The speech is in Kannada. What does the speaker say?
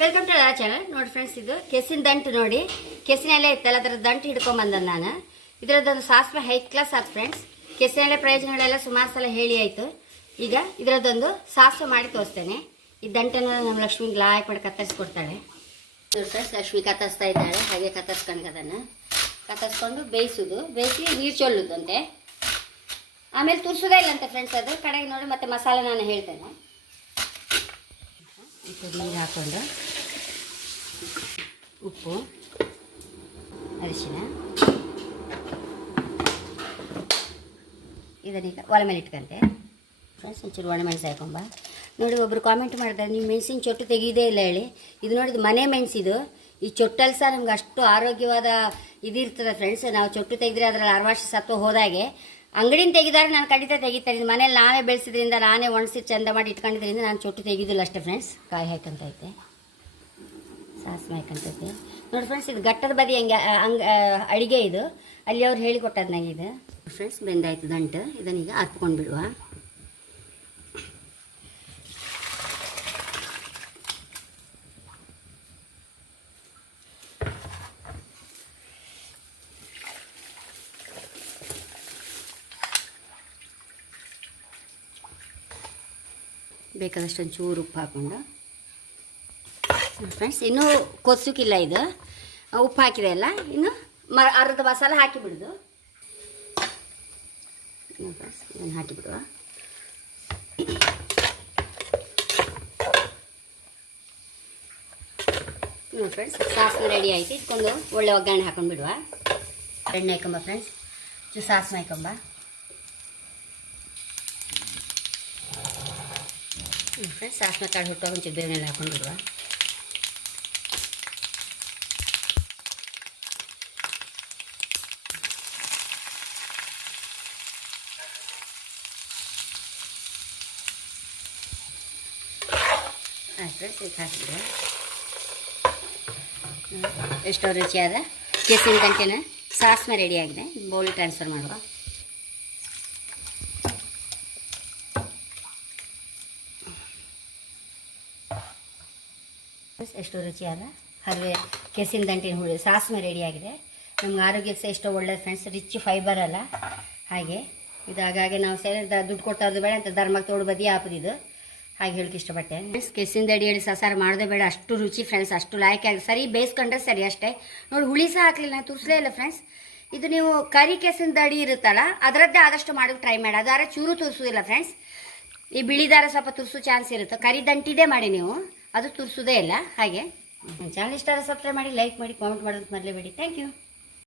ವೆಲ್ಕಮ್ ಟು ಆ ಚಾನಲ್ ನೋಡಿ ಫ್ರೆಂಡ್ಸ್ ಇದು ಕೆಸಿನ ದಂಟು ನೋಡಿ. ಕೆಸಿನಲ್ಲೇ ಇತ್ತಲ್ಲ ಅದರ ದಂಟು ಹಿಡ್ಕೊಂಬಂದ ನಾನು. ಇದರದ್ದೊಂದು ಸಾಸಿವೆ ಹೈ ಕ್ಲಾಸ್ ಆಯ್ತು ಫ್ರೆಂಡ್ಸ್ ಕೆಸಿನಲ್ಲೇ ಪ್ರಯೋಜನಗಳೆಲ್ಲ ಸುಮಾರು ಸಲ ಹೇಳಿ ಆಯಿತು. ಈಗ ಇದರದ್ದೊಂದು ಸಾಸಿವೆ ಮಾಡಿ ತೋರಿಸ್ತೇನೆ. ಈ ದಂಟನ್ನು ನಮ್ಮ ಲಕ್ಷ್ಮಿ ಲಾಯಕ್ ಮಾಡಿ ಕತ್ತರಿಸ್ಕೊಡ್ತಾಳೆ. ಫ್ರೆಂಡ್ಸ್ ಲಕ್ಷ್ಮಿ ಕತ್ತರಿಸ್ತಾ ಇದ್ದಾಳೆ. ಹಾಗೆ ಕತ್ತರಿಸ್ಕೊಂಡು ಅದನ್ನು ಕತ್ತರಿಸ್ಕೊಂಡು ಬೇಯಿಸೋದು. ಬೇಯಿಸಿ ನೀರು ಚೊಲ್ಲುದಂತೆ. ಆಮೇಲೆ ತುರ್ಸೋದೇ ಇಲ್ಲಂತೆ ಫ್ರೆಂಡ್ಸ್ ಅದು ಕಡೆಗೆ ನೋಡಿ ಮತ್ತೆ ಮಸಾಲೆ ನಾನು ಹೇಳ್ತೇನೆ. ನೀರು ಹಾಕ್ಕೊಂಡು ಉಪ್ಪು, ಅರಿಶಿನ. ಇದನ್ನೀಗ ಒಳ ಮೇಲೆ ಇಟ್ಕಂತೆ. ಫ್ರೆಂಡ್ಸ್, ಒಂಚೂರು ಒಣ ಮೆಣಸು ಹಾಕೊಂಬ ನೋಡಿ ಒಬ್ಬರು ಕಾಮೆಂಟ್ ಮಾಡಿದ್ದಾರೆ ನೀವು ಮೆಣಸಿನ ಚೊಟ್ಟು ತೆಗೆಯೋದೇ ಇಲ್ಲ ಹೇಳಿ. ಇದು ನೋಡಿದ್ದು ಮನೆ ಮೆಣಸಿದು ಈ ಚೊಟ್ಟಲ್ಲಿ ಸಹ ನಮ್ಗೆ ಅಷ್ಟು ಆರೋಗ್ಯವಾದ ಇದಿರ್ತದೆ ಫ್ರೆಂಡ್ಸ್. ನಾವು ಚೊಟ್ಟು ತೆಗೆದ್ರೆ ಅದರಲ್ಲಿ ಅರವಾಶ ಸತ್ತು ಹೋದಾಗೆ. ಅಂಗಡಿನ ತೆಗೆದಾರೆ ನಾನು ಖಂಡಿತ ತೆಗಿತಾರೆ ಇದು ಮನೇಲಿ ನಾನೇ ಬೆಳೆಸಿದ್ರಿಂದ ನಾನೇ ಒಣಸಿ ಚಂದ ಮಾಡಿ ಇಟ್ಕೊಂಡಿದ್ರಿಂದ ನಾನು ಚೊಟ್ಟು ತೆಗೆದಿಲ್ಲ ಅಷ್ಟೇ ಫ್ರೆಂಡ್ಸ್. ಕಾಯಿ ಹಾಕಂತೈತೆ ಸಾಸಿವೆ ಹಾಕಂತೈತೆ ನೋಡಿ ಫ್ರೆಂಡ್ಸ್ ಇದು ಗಟ್ಟದ ಬದಿ ಹಂಗೆ ಹಂಗೆ ಅಡಿಗೆ ಇದು. ಅಲ್ಲಿ ಅವ್ರು ಹೇಳಿಕೊಟ್ಟದ್ದು ನನಗೆ ಇದು. ಫ್ರೆಂಡ್ಸ್ ಬೆಂದಾಯ್ತು ದಂಟು. ಇದನ್ನೀಗ ಹತ್ಕೊಂಡು ಬಿಡುವ. ಬೇಕಾದಷ್ಟು ಒಂಚೂರು ಉಪ್ಪು ಹಾಕ್ಕೊಂಡು ಫ್ರೆಂಡ್ಸ್ ಇನ್ನೂ ಕೊಸುಕಿಲ್ಲ ಇದು. ಉಪ್ಪು ಹಾಕಿದೆ ಅಲ್ಲ? ಇನ್ನು ಮ ಅರ್ಧ ಮಸಾಲ ಹಾಕಿ ಬಿಡುದು ಫ್ರೆಂಡ್ಸ್ ಇದನ್ನು ಹಾಕಿ ಬಿಡುವ ನೋಡಿ ಫ್ರೆಂಡ್ಸ್ ಸಾಸಿವೆ ರೆಡಿ ಆಯ್ತು. ಇಟ್ಕೊಂಡು ಒಳ್ಳೆ ಒಗ್ಗರಣೆ ಹಾಕೊಂಡು ಬಿಡುವ. ಎಣ್ಣೆ ಹಾಕೊಂಬ ಫ್ರೆಂಡ್ಸ್ ಚೂ ಸಾಸಿವೆ ಹಾಕೊಂಬ ಫ್ರೆಂಡ್ಸ್ ಸಾಸಿವೆ ಕಾಳು ಹುಟ್ಟು ಒಂಚೂರು ಬೇವಿನೆಲ್ಲ ಹಾಕೊಂಡು ಬಿಡುವ. ಆಯ್ತು ಇದಕ್ಕೆ ಹಾಕಿಬಿಡುವ ಎಷ್ಟೋ ರುಚಿಯಾದ ಕೆಸಿನ ಗಂಟೆನ ಸಾಸ್ನ ಆಗಿದೆ ಬೌಲ್ ಟ್ರಾನ್ಸ್ಫರ್ ಮಾಡುವ. ಎಷ್ಟೋ ರುಚಿಯಾದ ಹರಿವೆ ಕೆಸಿನ ದಂಟಿನ ಹುಳಿ ಸಾಸಿವೆ ರೆಡಿಯಾಗಿದೆ. ನಮ್ಗೆ ಆರೋಗ್ಯಕ್ಕೆ ಸಹ ಎಷ್ಟೋ ಒಳ್ಳೆಯದು ಫ್ರೆಂಡ್ಸ್ ರಿಚ್ ಫೈಬರ್ ಅಲ್ಲ. ಹಾಗೆ, ಇದಾಗಾಗೆ ನಾವು ಸೇರಿ ದುಡ್ಡು ಕೊಡ್ತಾ ಇರೋದು ಬೇಡ ಅಂತ ಧರ್ಮಕ್ಕೆ ತೋಡು ಬದಿ ಹಾಪದಿದ್ದು ಹಾಗೆ ಹೇಳಕ್ಕೆ ಇಷ್ಟಪಟ್ಟೆ. ಫ್ರೆಂಡ್ಸ್ ಕೆಸಿಂದ ಅಡಿ ಹೇಳಿ ಸಸಾರ ಮಾಡೋದೇ ಬೇಡ. ಅಷ್ಟು ರುಚಿ ಫ್ರೆಂಡ್ಸ್ ಅಷ್ಟು ಲಾಯ್ಕ್ ಆಗಿ ಸರಿ ಬೇಯಿಸ್ಕೊಂಡ್ರೆ ಸರಿ ಅಷ್ಟೇ. ನೋಡಿ, ಹುಳಿ ಸಹ ಹಾಕಲಿಲ್ಲ ತುರ್ಸಲೇ ಇಲ್ಲ ಫ್ರೆಂಡ್ಸ್ ಇದು ನೀವು ಕರಿ ಕೆಸಿಂದ ಅಡಿ ಇರುತ್ತಲ್ಲ, ಅದರದ್ದೇ ಆದಷ್ಟು ಮಾಡೋಕ್ಕೆ ಟ್ರೈ ಮಾಡಿ. ಅದಾರ ಚೂರು ತುರಿಸೋದಿಲ್ಲ ಫ್ರೆಂಡ್ಸ್ ಈ ಬಿಳಿದಾರ ಸ್ವಲ್ಪ ತುರ್ಸು ಚಾನ್ಸ್ ಇರುತ್ತೆ. ಕರಿ ದಂಟಿದೆ ಮಾಡಿ ನೀವು. ಅದು ತುರಿಸೋದೇ ಇಲ್ಲ. ಹಾಗೆ. ಚಾನಲ್ ಇಷ್ಟ ಸಬ್ಸ್ಕ್ರೈಬ್ ಮಾಡಿ ಲೈಕ್ ಮಾಡಿ ಕಾಮೆಂಟ್ ಮಾಡೋದು ಮೊದಲೇ ಬಿಡಿ ಥ್ಯಾಂಕ್ ಯು